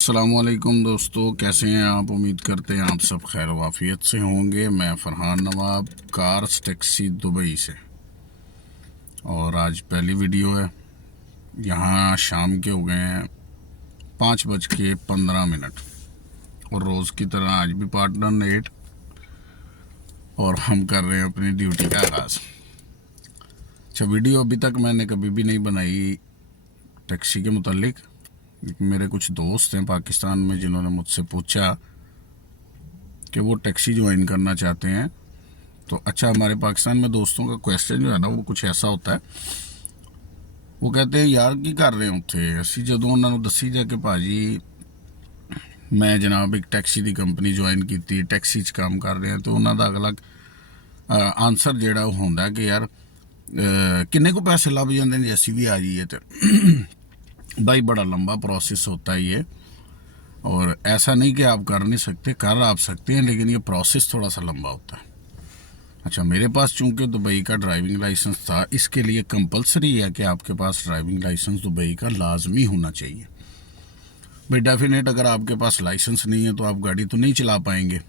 अस्सलामुअलैकुम दोस्तों, कैसे हैं आप। उम्मीद करते हैं आप सब खैर वाफियत से होंगे। मैं फरहान नवाब, कार्स टैक्सी दुबई से, और आज पहली वीडियो है। यहाँ शाम के हो गए हैं 5:15, और रोज़ की तरह आज भी पार्टनर नेट, और हम कर रहे हैं अपनी ड्यूटी का आगाज़। अच्छा, वीडियो अभी तक मैंने कभी भी नहीं बनाई टैक्सी के मुतालिक। मेरे कुछ दोस्त हैं पाकिस्तान में जिन्होंने मुझसे पूछा कि वो टैक्सी ज्वाइन करना चाहते हैं। तो अच्छा, हमारे पाकिस्तान में दोस्तों का क्वेश्चन जो है ना वो कुछ ऐसा होता है, वो कहते हैं यार की कर रहे होते असी जदों उन्होंने दसी जा कि भाजी मैं जनाब एक टैक्सी की कंपनी ज्वाइन की, टैक्सी च काम कर रहे हैं, तो उन्होंने अगला आंसर जोड़ा होंगे कि यार किन्ने को पैसे लभ जाते हैं असी भी आ जाइए। तो भाई बड़ा लंबा प्रोसेस होता है ये, और ऐसा नहीं कि आप कर नहीं सकते, कर आप सकते हैं, लेकिन ये प्रोसेस थोड़ा सा लंबा होता है। अच्छा, मेरे पास चूंकि दुबई का ड्राइविंग लाइसेंस था, इसके लिए कंपलसरी है कि आपके पास ड्राइविंग लाइसेंस दुबई का लाजमी होना चाहिए। भाई डेफिनेट, अगर आपके पास लाइसेंस नहीं है तो आप गाड़ी तो नहीं चला पाएंगे।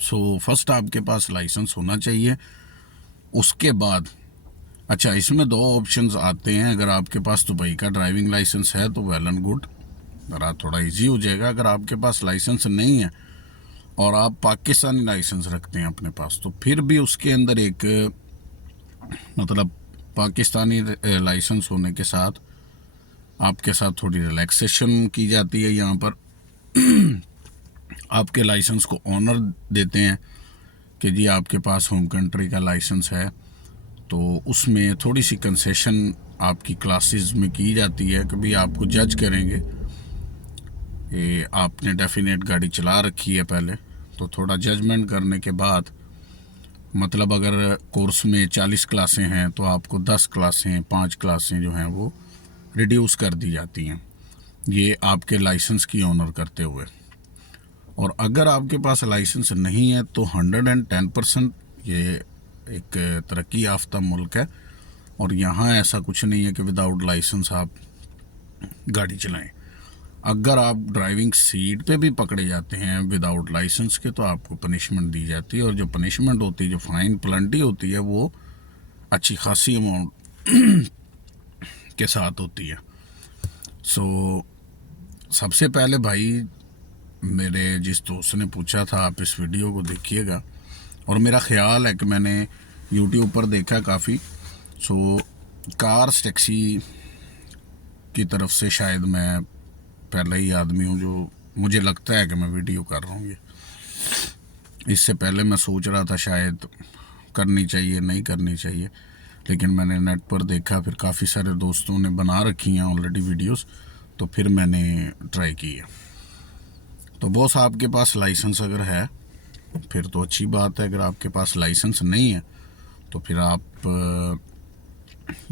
सो फर्स्ट आपके पास लाइसेंस होना चाहिए। उसके बाद अच्छा, इसमें दो ऑप्शंस आते हैं। अगर आपके पास दुबई का ड्राइविंग लाइसेंस है तो वेल एंड गुड, ज़रा थोड़ा इजी हो जाएगा। अगर आपके पास लाइसेंस नहीं है और आप पाकिस्तानी लाइसेंस रखते हैं अपने पास, तो फिर भी उसके अंदर एक मतलब पाकिस्तानी लाइसेंस होने के साथ आपके साथ थोड़ी रिलैक्सेशन की जाती है। यहाँ पर आपके लाइसेंस को ऑनर देते हैं कि जी आपके पास होम कंट्री का लाइसेंस है, तो उसमें थोड़ी सी कंसेशन आपकी क्लासेस में की जाती है। कभी आपको जज करेंगे कि आपने डेफिनेट गाड़ी चला रखी है पहले, तो थोड़ा जजमेंट करने के बाद, मतलब अगर कोर्स में 40 क्लासें हैं तो आपको 10 क्लासें 5 क्लासें जो हैं वो रिड्यूस कर दी जाती हैं, ये आपके लाइसेंस की ऑनर करते हुए। और अगर आपके पास लाइसेंस नहीं है तो 110%, ये एक तरक्की याफ्ता मुल्क है, और यहाँ ऐसा कुछ नहीं है कि विदाउट लाइसेंस आप गाड़ी चलाएं। अगर आप ड्राइविंग सीट पे भी पकड़े जाते हैं विदाउट लाइसेंस के, तो आपको पनिशमेंट दी जाती है, और जो पनिशमेंट होती है, जो फाइन पेनल्टी होती है, वो अच्छी खासी अमाउंट के साथ होती है। सो सबसे पहले भाई, मेरे जिस दोस्त ने पूछा था, आप इस वीडियो को देखिएगा, और मेरा ख्याल है कि मैंने यूट्यूब पर देखा काफ़ी। सो कार्स टैक्सी की तरफ से शायद मैं पहला ही आदमी हूँ जो मुझे लगता है कि मैं वीडियो कर रहा हूँ। ये इससे पहले मैं सोच रहा था शायद करनी चाहिए नहीं करनी चाहिए, लेकिन मैंने नेट पर देखा, फिर काफ़ी सारे दोस्तों ने बना रखी हैं ऑलरेडी वीडियोस, तो फिर मैंने ट्राई की है। तो बॉस, आपके पास लाइसेंस अगर है फिर तो अच्छी बात है। अगर आपके पास लाइसेंस नहीं है तो फिर आप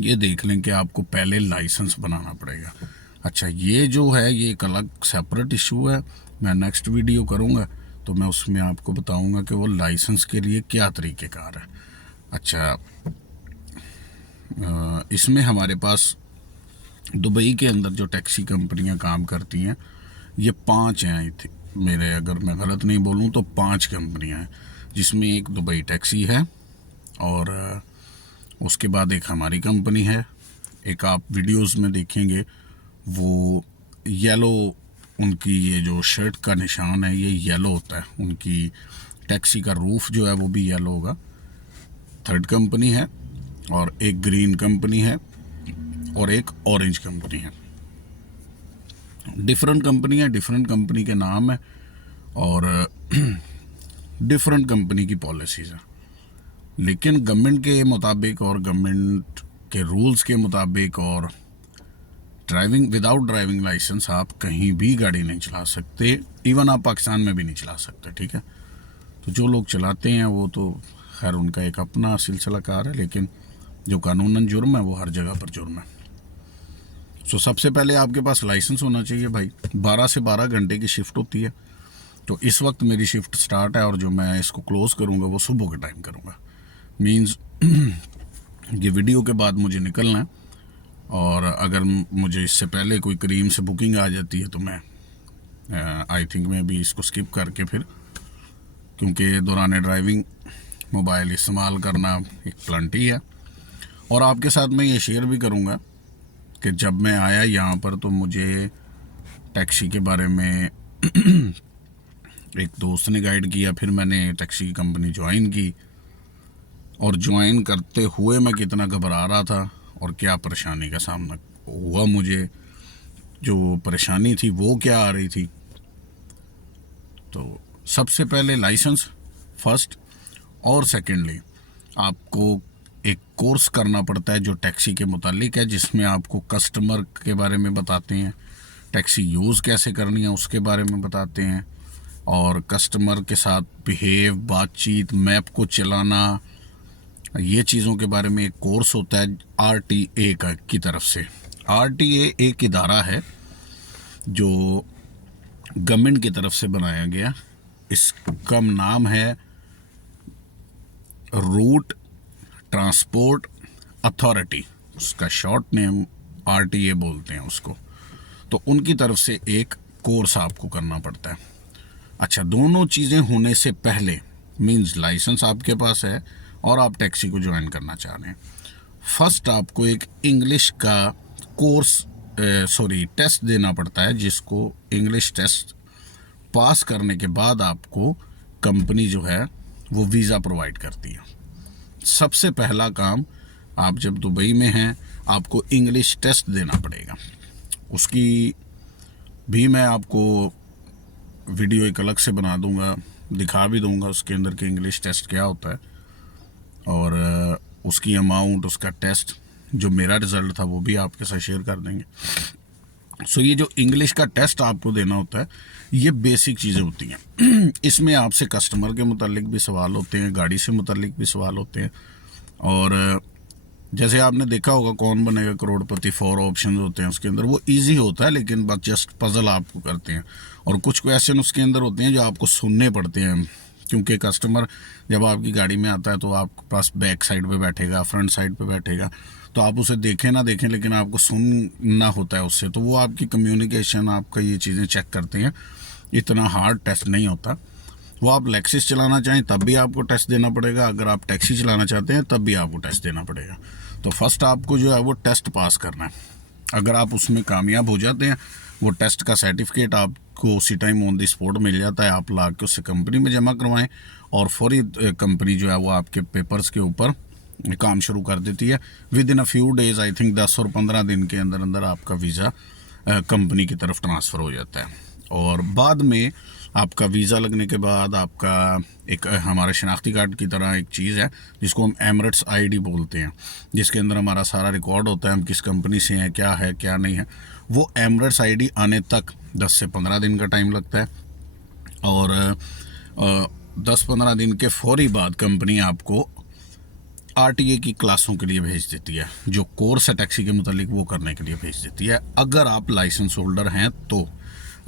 ये देख लें कि आपको पहले लाइसेंस बनाना पड़ेगा। अच्छा, ये जो है ये एक अलग सेपरेट इशू है, मैं नेक्स्ट वीडियो करूँगा तो मैं उसमें आपको बताऊँगा कि वो लाइसेंस के लिए क्या तरीक़ेकार है। अच्छा, इसमें हमारे पास दुबई के अंदर जो टैक्सी कंपनियां काम करती हैं, ये 5 हैं। मेरे, अगर मैं गलत नहीं बोलूँ तो 5 कंपनियां हैं, जिसमें एक दुबई टैक्सी है, और उसके बाद एक हमारी कंपनी है। एक आप वीडियोस में देखेंगे वो येलो, उनकी ये जो शर्ट का निशान है ये येलो होता है, उनकी टैक्सी का रूफ जो है वो भी येलो होगा। थर्ड कंपनी है, और एक ग्रीन कंपनी है, और एक ऑरेंज कंपनी है। डिफरेंट कंपनी है, डिफरेंट कंपनी के नाम है, और डिफरेंट कंपनी की पॉलिसीज़ हैं। लेकिन गवर्नमेंट के मुताबिक और गवर्नमेंट के रूल्स के मुताबिक, और ड्राइविंग विदाउट ड्राइविंग लाइसेंस आप कहीं भी गाड़ी नहीं चला सकते, इवन आप पाकिस्तान में भी नहीं चला सकते, ठीक है। तो जो लोग चलाते हैं वो तो खैर उनका एक अपना सिलसिला कार है, लेकिन जो कानूनन जुर्म है वो हर जगह पर जुर्म है। सो सबसे पहले आपके पास लाइसेंस होना चाहिए भाई। 12 से 12 घंटे की शिफ्ट होती है, तो इस वक्त मेरी शिफ्ट स्टार्ट है, और जो मैं इसको क्लोज़ करूँगा वो सुबह के टाइम करूँगा। मीन्स ये वीडियो के बाद मुझे निकलना है, और अगर मुझे इससे पहले कोई करीम से बुकिंग आ जाती है तो मैं आई थिंक मैं भी इसको स्किप करके फिर, क्योंकि दौरान ड्राइविंग मोबाइल इस्तेमाल करना एक प्लंटी है। और आपके साथ मैं ये शेयर भी करूँगा कि जब मैं आया यहाँ पर तो मुझे टैक्सी के बारे में एक दोस्त ने गाइड किया, फिर मैंने टैक्सी की कंपनी ज्वाइन की। और ज्वाइन करते हुए मैं कितना घबरा रहा था और क्या परेशानी का सामना हुआ मुझे, जो परेशानी थी वो क्या आ रही थी। तो सबसे पहले लाइसेंस फर्स्ट, और सेकेंडली आपको एक कोर्स करना पड़ता है जो टैक्सी के मुतालिक है, जिसमें आपको कस्टमर के बारे में बताते हैं, टैक्सी यूज़ कैसे करनी है उसके बारे में बताते हैं, और कस्टमर के साथ बिहेव, बातचीत, मैप को चलाना, ये चीज़ों के बारे में एक कोर्स होता है RTA की तरफ से। RTA एक इदारा है जो गवर्नमेंट की तरफ से बनाया गया। इसका नाम है रूट ट्रांसपोर्ट अथॉरिटी, उसका शॉर्ट नेम RTA बोलते हैं उसको। तो उनकी तरफ से एक कोर्स आपको करना पड़ता है। अच्छा, दोनों चीज़ें होने से पहले, मींस लाइसेंस आपके पास है और आप टैक्सी को ज्वाइन करना चाह रहे हैं, फर्स्ट आपको एक इंग्लिश का कोर्स टेस्ट देना पड़ता है, जिसको इंग्लिश टेस्ट पास करने के बाद आपको कंपनी जो है वो वीज़ा प्रोवाइड करती है। सबसे पहला काम, आप जब दुबई में हैं आपको इंग्लिश टेस्ट देना पड़ेगा। उसकी भी मैं आपको वीडियो एक अलग से बना दूंगा, दिखा भी दूंगा उसके अंदर के इंग्लिश टेस्ट क्या होता है, और उसकी अमाउंट, उसका टेस्ट, जो मेरा रिज़ल्ट था वो भी आपके साथ शेयर कर देंगे। सो ये जो इंग्लिश का टेस्ट आपको देना होता है, ये बेसिक चीज़ें होती हैं। इसमें आपसे कस्टमर के मुतालिक भी सवाल होते हैं, गाड़ी से मुतालिक भी सवाल होते हैं, और जैसे आपने देखा होगा कौन बनेगा करोड़पति, 4 ऑप्शन होते हैं उसके अंदर, वो इजी होता है लेकिन बस जस्ट पजल आपको करते हैं। और कुछ क्वेश्चन उसके अंदर होते हैं जो आपको सुनने पड़ते हैं, क्योंकि कस्टमर जब आपकी गाड़ी में आता है तो आपके पास बैक साइड पे बैठेगा, फ्रंट साइड पे बैठेगा, तो आप उसे देखें ना देखें लेकिन आपको सुनना होता है उससे, तो वो आपकी कम्युनिकेशन, आपका ये चीज़ें चेक करते हैं। इतना हार्ड टेस्ट नहीं होता। वो आप लेक्सिस चलाना चाहें तब भी आपको टेस्ट देना पड़ेगा, अगर आप टैक्सी चलाना चाहते हैं तब भी आपको टेस्ट देना पड़ेगा। तो फर्स्ट आपको जो है वो टेस्ट पास करना है। अगर आप उसमें कामयाब हो जाते हैं, वो टेस्ट का सर्टिफिकेट आपको उसी टाइम ऑन द स्पॉट मिल जाता है, आप ला के उससे कंपनी में जमा करवाएं और फौरी कंपनी जो है वो आपके पेपर्स के ऊपर काम शुरू कर देती है। With in a few days, I think 10 और 15 दिन के अंदर अंदर आपका वीज़ा कंपनी की तरफ ट्रांसफ़र हो जाता है। और बाद में आपका वीज़ा लगने के बाद आपका एक हमारे शनाख्ती कार्ड की तरह एक चीज़ है जिसको हम एमरेट्स ID बोलते हैं, जिसके अंदर हमारा सारा रिकॉर्ड होता है, हम किस कंपनी से हैं, क्या नहीं है। वो एमरेट्स ID आने तक 10 से 15 दिन का टाइम लगता है, और 10-15 दिन के फौरी बाद कंपनी आपको RTA की क्लासों के लिए भेज देती है, जो कोर्स है टैक्सी के मुतालिक वो करने के लिए भेज देती है, अगर आप लाइसेंस होल्डर हैं तो।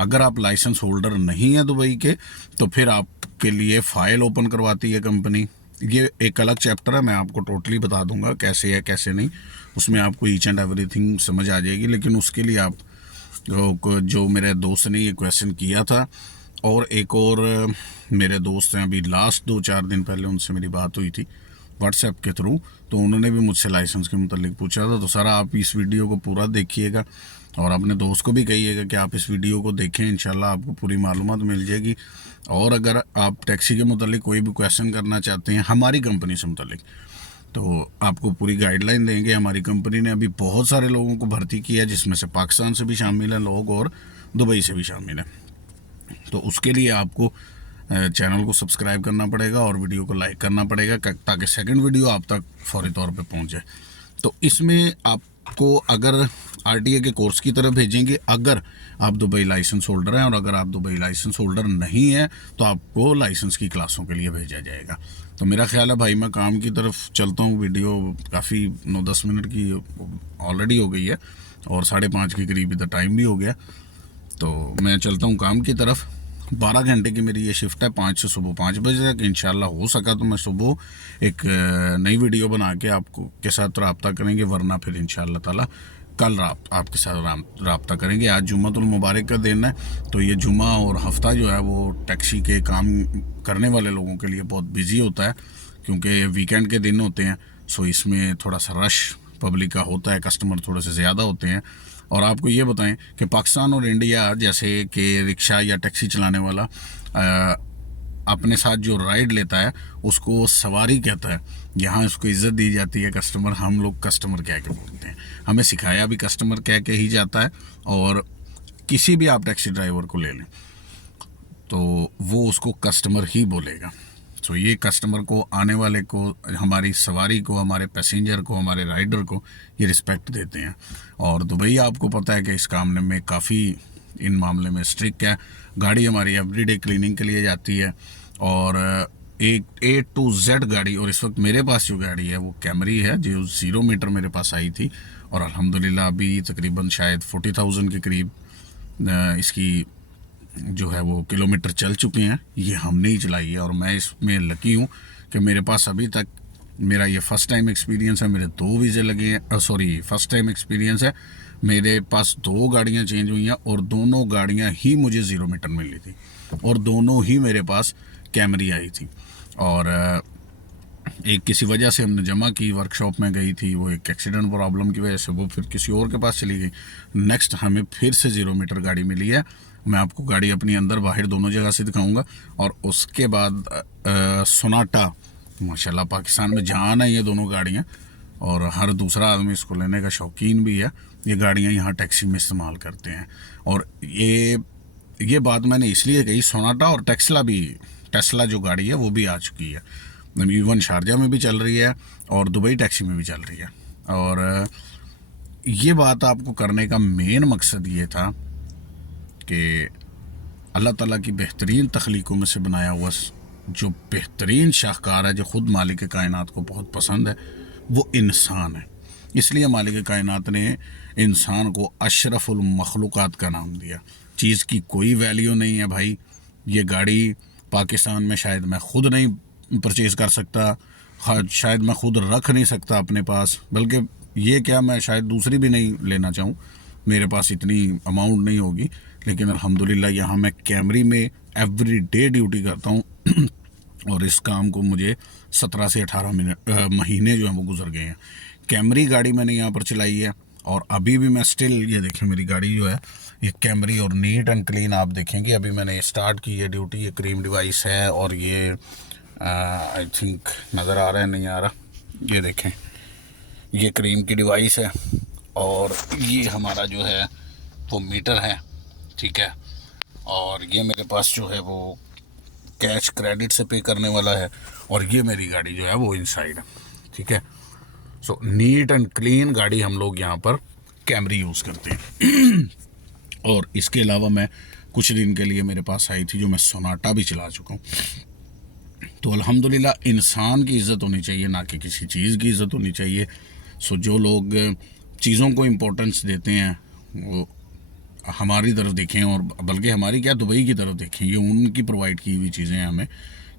अगर आप लाइसेंस होल्डर नहीं है दुबई के, तो फिर आपके लिए फ़ाइल ओपन करवाती है कंपनी। ये एक अलग चैप्टर है, मैं आपको टोटली बता दूंगा कैसे है कैसे नहीं, उसमें आपको ईच एंड एवरीथिंग समझ आ जाएगी। लेकिन उसके लिए आप जो मेरे दोस्त ने ये क्वेश्चन किया था, और एक और मेरे दोस्त हैं, अभी लास्ट 2-4 दिन पहले उनसे मेरी बात हुई थी व्हाट्सएप के थ्रू, तो उन्होंने भी मुझसे लाइसेंस के मुतालिक पूछा था। तो सर आप इस वीडियो को पूरा देखिएगा और अपने दोस्त को भी कहिएगा कि आप इस वीडियो को देखें, इंशाल्लाह आपको पूरी मालूमात मिल जाएगी। और अगर आप टैक्सी के मुतालिक कोई भी क्वेश्चन करना चाहते हैं हमारी कंपनी से मुतालिक, तो आपको पूरी गाइडलाइन देंगे। हमारी कंपनी ने अभी बहुत सारे लोगों को भर्ती किया, जिसमें से पाकिस्तान से भी शामिल हैं लोग और दुबई से भी शामिल हैं। तो उसके लिए आपको चैनल को सब्सक्राइब करना पड़ेगा और वीडियो को लाइक करना पड़ेगा, ताकि सेकंड वीडियो आप तक फौरी तौर पे पहुंच जाए। तो इसमें आपको अगर RTA के कोर्स की तरफ भेजेंगे अगर आप दुबई लाइसेंस होल्डर हैं, और अगर आप दुबई लाइसेंस होल्डर नहीं हैं तो आपको लाइसेंस की क्लासों के लिए भेजा जाएगा। तो मेरा ख्याल है भाई मैं काम की तरफ चलता हूँ। वीडियो काफ़ी 9-10 मिनट की ऑलरेडी हो गई है और 5:30 के करीब इधर टाइम भी हो गया, तो मैं चलता हूँ काम की तरफ। 12 घंटे की मेरी ये शिफ्ट है, 5 से सुबह 5 बजे तक। इंशाल्लाह हो सका तो मैं सुबह एक नई वीडियो बना के आपको के साथ रब्ता करेंगे, वरना फिर इंशाल्लाह ताला कल आपके साथ राब्ता करेंगे। आज जुम्मतुल मुबारक का दिन है, तो ये जुम्मा और हफ्ता जो है वो टैक्सी के काम करने वाले लोगों के लिए बहुत बिजी होता है, क्योंकि वीकेंड के दिन होते हैं। सो इसमें थोड़ा सा रश पब्लिक का होता है, कस्टमर थोड़े से ज़्यादा होते हैं। और आपको ये बताएं कि पाकिस्तान और इंडिया, जैसे कि रिक्शा या टैक्सी चलाने वाला अपने साथ जो राइड लेता है उसको सवारी कहता है। यहाँ उसको इज़्ज़त दी जाती है कस्टमर, हम लोग कस्टमर कह के बोलते हैं। हमें सिखाया भी कस्टमर कह के ही जाता है, और किसी भी आप टैक्सी ड्राइवर को ले लें तो वो उसको कस्टमर ही बोलेगा। सो ये कस्टमर को, आने वाले को, हमारी सवारी को, हमारे पैसेंजर को, हमारे राइडर को ये रिस्पेक्ट देते हैं। और दुबई आपको पता है कि इस काम में काफ़ी इन मामले में स्ट्रिक्ट है। गाड़ी हमारी एवरीडे क्लीनिंग के लिए जाती है, और एक A to Z गाड़ी, और इस वक्त मेरे पास जो गाड़ी है वो कैमरी है जो 0 मीटर मेरे पास आई थी, और अल्हम्दुलिल्लाह अभी तकरीबन शायद 40,000 के करीब इसकी जो है वो किलोमीटर चल चुके हैं। ये हमने ही चलाई है, और मैं इसमें लकी हूँ कि मेरे पास अभी तक, मेरा ये फ़र्स्ट टाइम एक्सपीरियंस है, मेरे 2 वीज़े लगे हैं, फर्स्ट टाइम एक्सपीरियंस है। मेरे पास 2 गाड़ियाँ चेंज हुई हैं, और दोनों गाड़ियाँ ही मुझे 0 मीटर मिली थी, और दोनों ही मेरे पास कैमरी आई थी। और एक किसी वजह से हमने जमा की, वर्कशॉप में गई थी, वो एक एक्सीडेंट प्रॉब्लम की वजह से वो फिर किसी और के पास चली गई। नेक्स्ट हमें फिर से 0 मीटर गाड़ी मिली है। मैं आपको गाड़ी अपनी अंदर बाहर दोनों जगह से दिखाऊंगा। और उसके बाद सोनाटा, माशाल्लाह पाकिस्तान में जान है ये दोनों गाड़ियाँ, और हर दूसरा आदमी इसको लेने का शौकीन भी है। ये गाड़ियाँ यहाँ टैक्सी में इस्तेमाल करते हैं। और ये बात मैंने इसलिए कही, सोनाटा और टेस्ला जो गाड़ी है वो भी आ चुकी है, इवन शारजा में भी चल रही है और दुबई टैक्सी में भी चल रही है। और ये बात आपको करने का मेन मकसद ये था कि अल्लाह ताला की बेहतरीन तख्लीक़ों में से बनाया हुआ जो बेहतरीन शाहकार है, जो ख़ुद मालिक कायनात को बहुत पसंद है, वो इंसान है। इसलिए मालिक कायनात ने इंसान को अशरफुल मखलूक़ात का नाम दिया। चीज़ की कोई वैल्यू नहीं है भाई। ये गाड़ी पाकिस्तान में शायद मैं ख़ुद नहीं परचेज़ कर सकता, शायद मैं ख़ुद रख नहीं सकता अपने पास, बल्कि ये क्या, मैं शायद दूसरी भी नहीं लेना चाहूँ, मेरे पास इतनी अमाउंट नहीं होगी। लेकिन अल्हम्दुलिल्लाह यहाँ मैं कैमरी में एवरी डे ड्यूटी करता हूँ और इस काम को मुझे 17 से 18 महीने जो हैं वो गुजर गए हैं। कैमरी गाड़ी मैंने यहाँ पर चलाई है, और अभी भी मैं स्टिल, ये देखें मेरी गाड़ी जो है ये कैमरी और नीट एंड क्लीन आप देखेंगे। अभी मैंने स्टार्ट की है ड्यूटी। ये क्रीम डिवाइस है, और ये आई थिंक नज़र आ रहा है, नहीं आ रहा, ये देखें ये क्रीम की डिवाइस है, और ये हमारा जो है वो मीटर है, ठीक है। और ये मेरे पास जो है वो कैश क्रेडिट से पे करने वाला है, और ये मेरी गाड़ी जो है वो इनसाइड है, ठीक है। सो नीट एंड क्लीन गाड़ी हम लोग यहाँ पर कैमरी यूज़ करते हैं। और इसके अलावा मैं कुछ दिन के लिए मेरे पास आई थी जो मैं सोनाटा भी चला चुका हूँ। तो अल्हम्दुलिल्लाह इंसान की इज़्ज़त होनी चाहिए, ना कि किसी चीज़ की इज़्ज़त होनी चाहिए। सो जो लोग चीज़ों को इम्पोर्टेंस देते हैं वो हमारी तरफ देखें, और बल्कि हमारी क्या, दुबई की तरफ देखें। ये उनकी प्रोवाइड की हुई चीज़ें हैं हमें,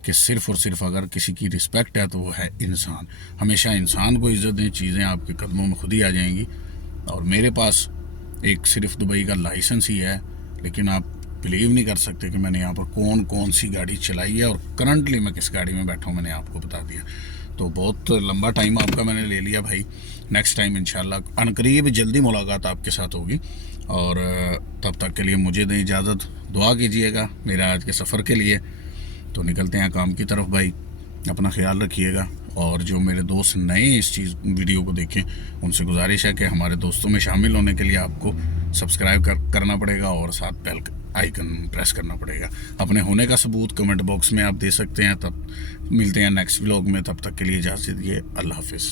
कि सिर्फ़ और सिर्फ अगर किसी की रिस्पेक्ट है तो वो है इंसान। हमेशा इंसान को इज़्ज़त दें, चीज़ें आपके कदमों में खुद ही आ जाएंगी। और मेरे पास एक सिर्फ दुबई का लाइसेंस ही है, लेकिन आप बिलीव नहीं कर सकते कि मैंने यहाँ पर कौन कौन सी गाड़ी चलाई है, और करंटली मैं किस गाड़ी में बैठा हूँ मैंने आपको बता दिया। तो बहुत लंबा टाइम आपका मैंने ले लिया भाई। नेक्स्ट टाइम इंशाल्लाह अनकरीब जल्दी मुलाकात आपके साथ होगी, और तब तक के लिए मुझे दें इजाज़त। दुआ कीजिएगा मेरा आज के सफ़र के लिए। तो निकलते हैं काम की तरफ भाई, अपना ख्याल रखिएगा। और जो मेरे दोस्त नए इस वीडियो को देखें, उनसे गुजारिश है कि हमारे दोस्तों में शामिल होने के लिए आपको सब्सक्राइब करना पड़ेगा, और साथ बेल आइकन प्रेस करना पड़ेगा। अपने होने का सबूत कमेंट बॉक्स में आप दे सकते हैं। तब मिलते हैं नेक्स्ट व्लॉग में, तब तक के लिए इजाज़त दीजिए। अल्लाह हाफिज़।